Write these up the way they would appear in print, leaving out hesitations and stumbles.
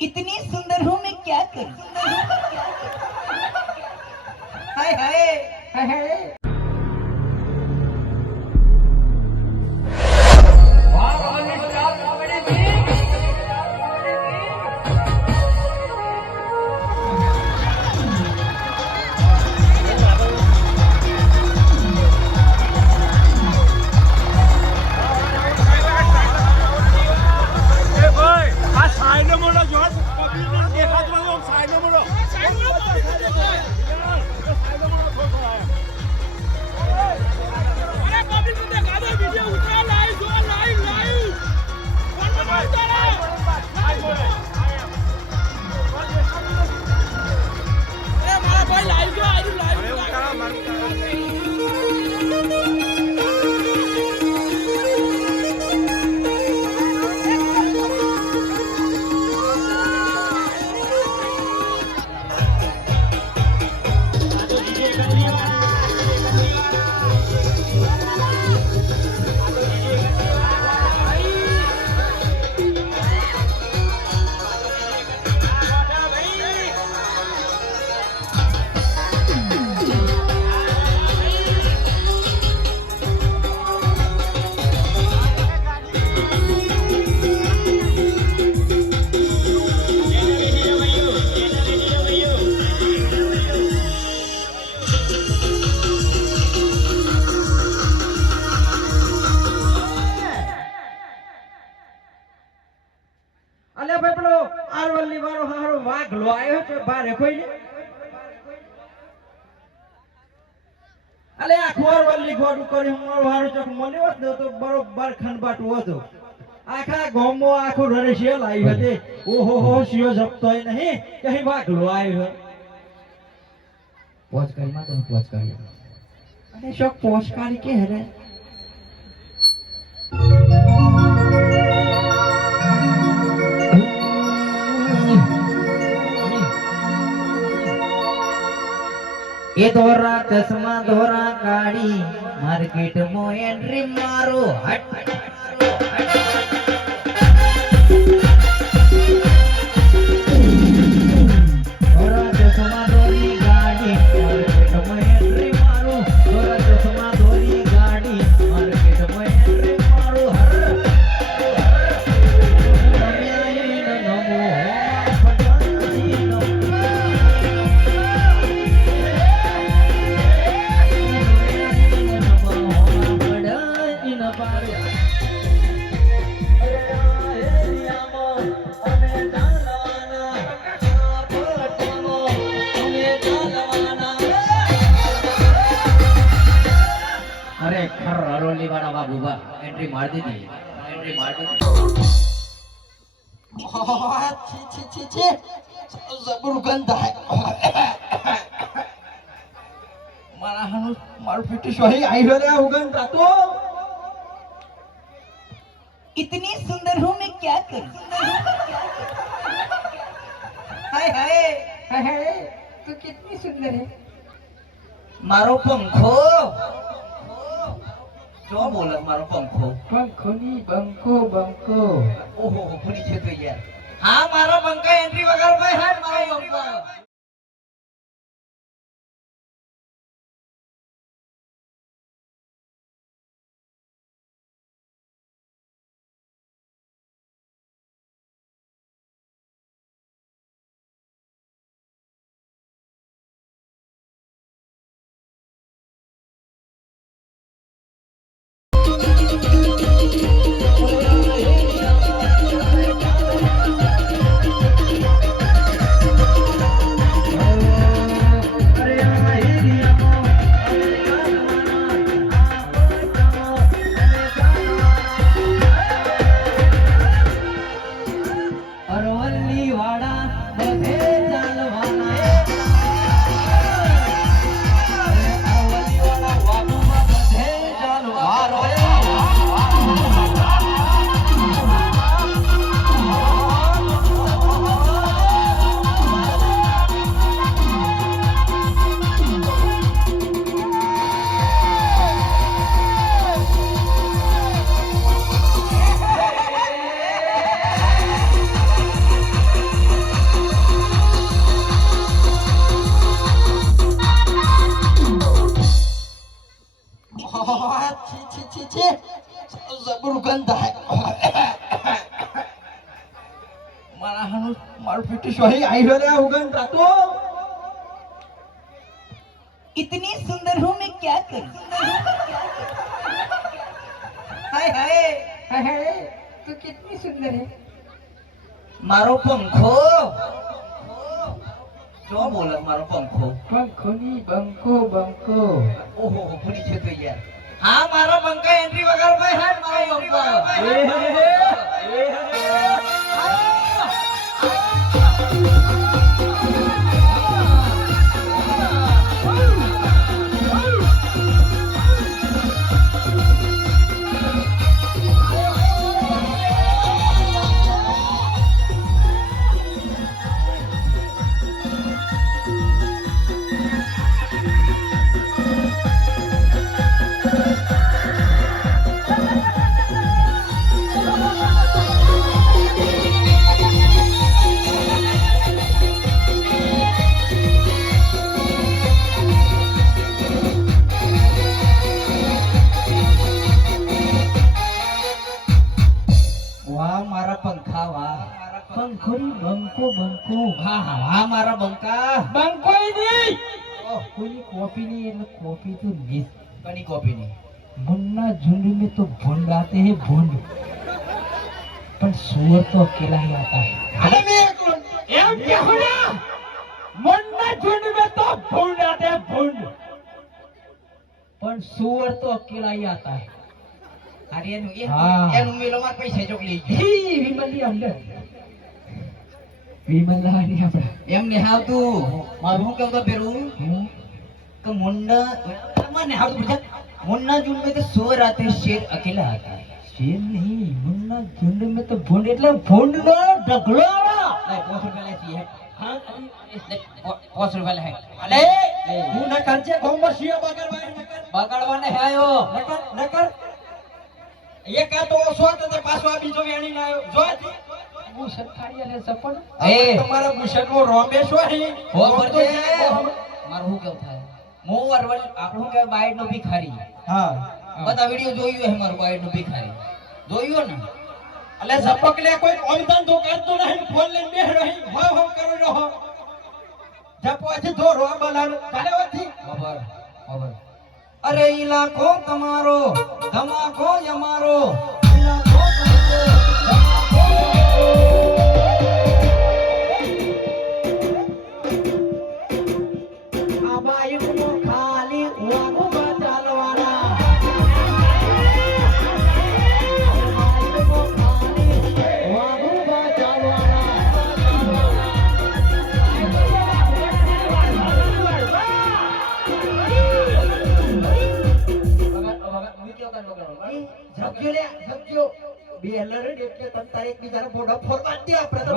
इतनी सुंदर हूँ मैं क्या करूं? हाय हाय हाय हाय। અલે ભાઈ પેલો આરવલ્લી વાળો હારો વાઘલો આવ્યો છે બારે કોઈ ને અલે આ ખોરવલ્લી ગોડું કરી મારો હારો ચોક મને હોત ને તો બરોબર ખંડબાટું હતો આખા ગામમાં આખું રણશિયલ આવી હતી ઓહો હો સિયો જપતોય નહીં કઈ વાઘલો આવ્યો પોચ કરી માં તો પોચ કરી અને શોક પોચ કરી કે હરે એ ધોરા ચશ્મા ધોરા કાઢી માર્કેટ માં એન્ટ્રી મારો હટ ધોરા ચશ્મા ધોરી ગાડી માર્કેટ માં એન્ટ્રી મારો ધોરા ચશ્મા ધોરી ગાડી માર્કેટ માં એન્ટ્રી મારો હર अरे खर अरोली वाला बाबूबा एंट्री मार दी थी एंट्री मार दी छी जबर गंध है मारा हनु मारू पिटी सोही आई रे उगंध तो इतनी सुंदर हूँ मैं क्या करूं? हाय हाय हाय हाय तू कितनी सुंदर है मारो पंखो जो बोलत मारो पंखो पंखो नी बंको बंको ओहो भूली છે તો યાર હા મારો બંકા એન્ટ્રી વગર ભાઈ હાલ મારો બંકો મારા હાનું મારું પીટી સોહી આવી રે ઉગન રાતો इतनी सुंदर हूँ मैं क्या करूं हाय हाय हाय हाय तू कितनी सुंदर है मारो पंखो जो बोला मारो पंखो पंखो नहीं बंको बंको ओहो पूरी छे तो यार हाँ मारो पंखा एंट्री वगैरह में है मारो पंखा वाह मारा पंखा वाह पंखोरी बंको बंको हाँ हाँ वाह मारा बंका बंको ही नहीं ओह कोई कॉपी नहीं है कॉपी तो मिस कनी कॉपी नहीं मुन्ना झुंड में तो भुंड आते हैं भुंड पर सुअर तो अकेला ही आता है અરે મે કોણ एम क्या होना मुन्ना झुंड में तो भुंड आते हैं भुंड पर सुअर तो अकेला ही आता है अरे ये हाँ। ये मेलो मार पैसे चोकली ही विमली अंदर विमला नहीं अपना એમ ને હાવ તું મારું હું કેવું તો પેરું તો મુન્ના મને હાવ તું પૂછા मुन्ना झुंड में तो सोर आते हैं शेर अकेला आता है शेर नहीं मुन्ना झुंड में तो भुंड એટલે ભુંડ નો ઢગલો नहीं 5 रुपया लेती है हाँ 5 रुपया है અલે હું ન કરજે ગોમો સિયો બગર વાય ન કર બગાડવાને હે આયો ન કર એક આ તો ઓછો હતો તે પાછો આ બીજો વેણી ના આવ્યો જો હું સરકારી અને સપન એ તમારા બુશટ નો રોમેશ હોય હો પરજે મારું હું કેવું થાય હું અરવલ આપણું કે બાઈડ નો ભિખારી હા બધા વિડિયો જોયું હે મારું બાઈડ નો ભિખારી જોયું ને અલે ઝપક લે કોઈ કોમ ધંધો કરતો નહીં ફોન લઈને બેહ રહી હો હો કરો રહો જપો છે જો રો બલાલ ચાલે વથી ખબર ખબર અરે ઇલાકો તમારો ધમાકો અમારો ઇલાકો તમારો ધમાકો આ બાઈક નો ખાલી વાગો ચાલવાના બાઈક નો ખાલી વાગો ચાલવાના જપજો લે જપજો બે હલર એટલે તમ તારે એકબીજાનો બોડો ફોરવા દે આપણે તો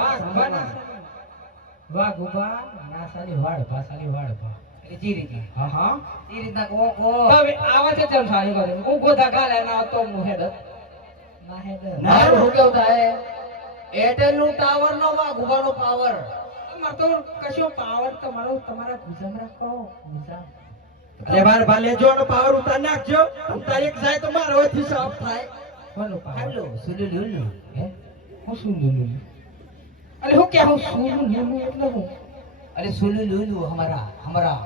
વાહ ગુબા ના સાલી વાડ ભા સાલી વાડ ભા જી રીતના હા હા ઈ રીતના કો કો હવે આવા છે ચમ સારી કરે હું ગોધા ગાલે ના તો મુહેડ ના હે ના હું કેવું થાય એરટેલ નું ટાવર નો વા ગુબાનો પાવર માર તો કશો પાવર તમારો તમારા ગુજામ રાખો ગુજામ અરે બાર ભાલે જો નો પાવર ઉતાર નાખજો ઉતાર એક જાય તો મારો થી સાફ થાય કોનો પાવર હેલો સુલુલુલુ હે હું શું બોલું અરે હું કે હું શું બોલું એટલે હું અરે સુલુલુલુ હમારા હમારા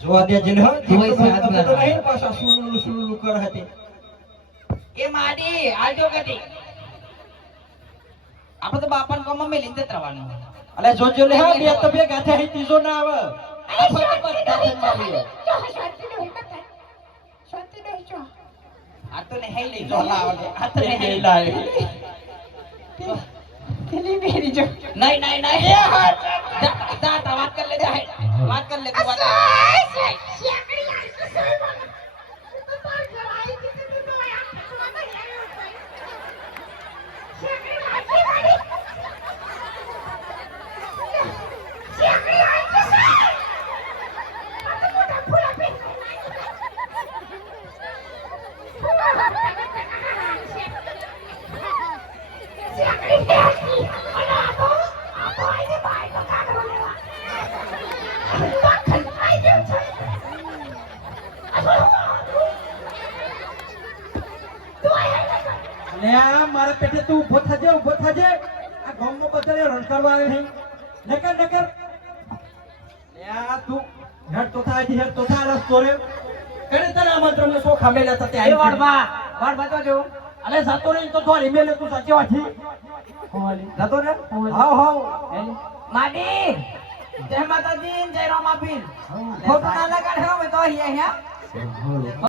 જોવા દે જને હો જોઈ છે હાથ તો ના. નહીં પાછા સુલુલુ સુલુલુ કર હતી એ માડી આજો ગતી આપણે તો બાપાને કોમમાં મેલીને જત રહેવાનું અલે જોજો લે હા બે તો બે ગાથા હી ત્રીજો ના આવે આ ફટાફટ દાખલ મારી આ તો ને હે લઈ જો લાવ આ તો ને હે લાય પેલી મેરી જો નહીં નહીં નહીં એ હા તા વાત કર લે જા વાત કર લે તું વાત કર. લે આ મારા પેટે તું ઊભો થજે આ ગામમાં બધાને રણ કરવા આવે છે નકર નકર યા તું હેડ તો થાય હેડ તો થાય રસ્તો રે કરે તને આમંત્રણ નો શોખ આમેલા તતે એ વાળવા તો જો અલે જતો રે તો થોડી મેલે તું સાચી વાથી હોલી જતો રે હાવ હાવ માડી જય માતાજી જય રામાપીર ખોટું ના લગાડ હે તો અહીંયા